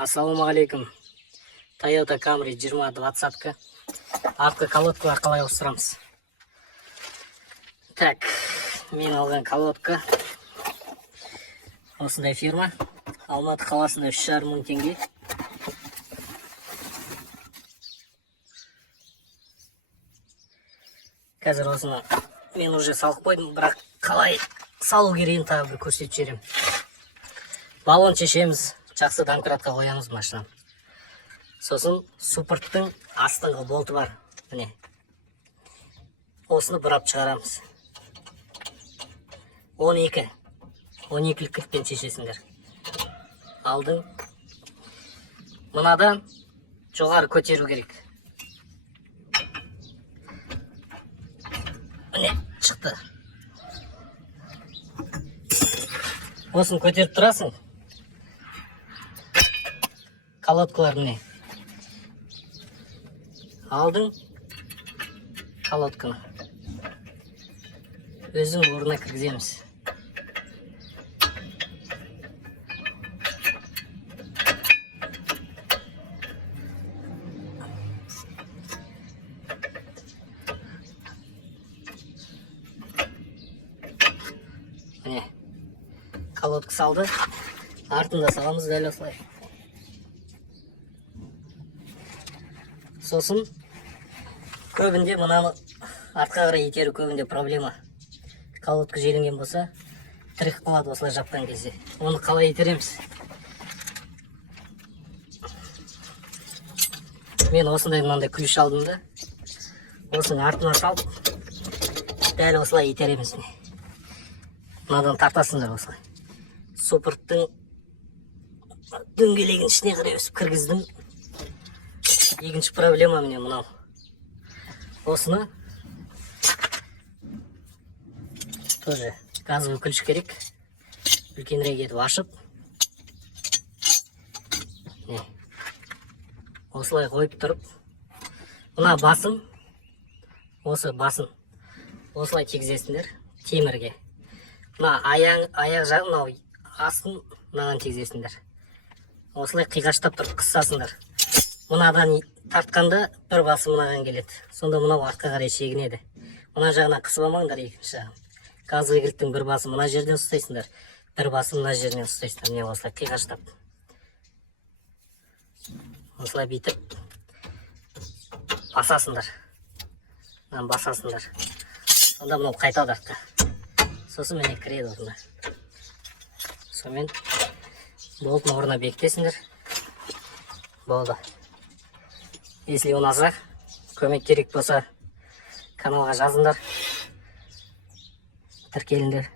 Ассалаумағалейкум. Toyota Camry 2020-ка. Артқы колодкалар қалай ауыстырамыз. Так, мен алған колодка. Осындай фирма. Алматы қаласында 3,5 мың теңге. Қазір осыны мен уже салып қойдым, бірақ қалай салу керегін тағы бір көрсетіп жіберемін. Баллон шешеміз, жақсы домкратқа қоямыз машинаны. Сосын суппорттың астыңғы болты бар. Міне. Осыны бұрап шығарамыз. 12-лік кілтпен шешесіңдер. Алдың. Мынадан жоғары көтеру керек. Міне, шықты. Осыны көтеріп тұрасың. Колодкалар міне. Алдың колодканы. Өзің орнына кіргіземіз. Міне, колодка салды. Артында саламыз дәл осылай. Сосын көбінде мынаны артқа қарай итеру көбінде проблема. Колодка желінген болса, тірек қалады осылай жапқан кезде. Оны қалай итереміз? Мен осындай мынандай ключ алдым да. Осыны артына салып, дәл осылай итереміз. Мынадан тартасыңдар осылай. Суппорттың дөңгелегін ішіне қарай өсіп кіргіздім. Екінші проблема міне мынау. Осыны тоже газовый ключ керек. Үлкенірек етіп ашып. Осылай қойып тұрып. Мына басын, осы басын осылай тегізесіңдер темірге. Мына аяқ жағын астын мынаған тегізесіңдер. Осылай қиғаштап тұрып қыссасыңдар. Мынадан тартқанда бір басы мынаған келеді. Сонда мынау артқа қарай шегінеді. Мына жағына қысып алмаңдар екінші жағын. Газовый кілттің бір басы мына жерден ұстайсыңдар, бір басы мына жерден ұстайсыңдар. Міне осылай қиғаштап. Осылай бүйтіп басасыңдар. Мынаны басасыңдар. Сонда мынау қайтады артқа. Сосын міне кіреді осында. Сонымен болтын орнына бекітесіңдер. Болды. Если ұнаса, көмек керек болса, каналға жазыңдар. Тіркеліңдер.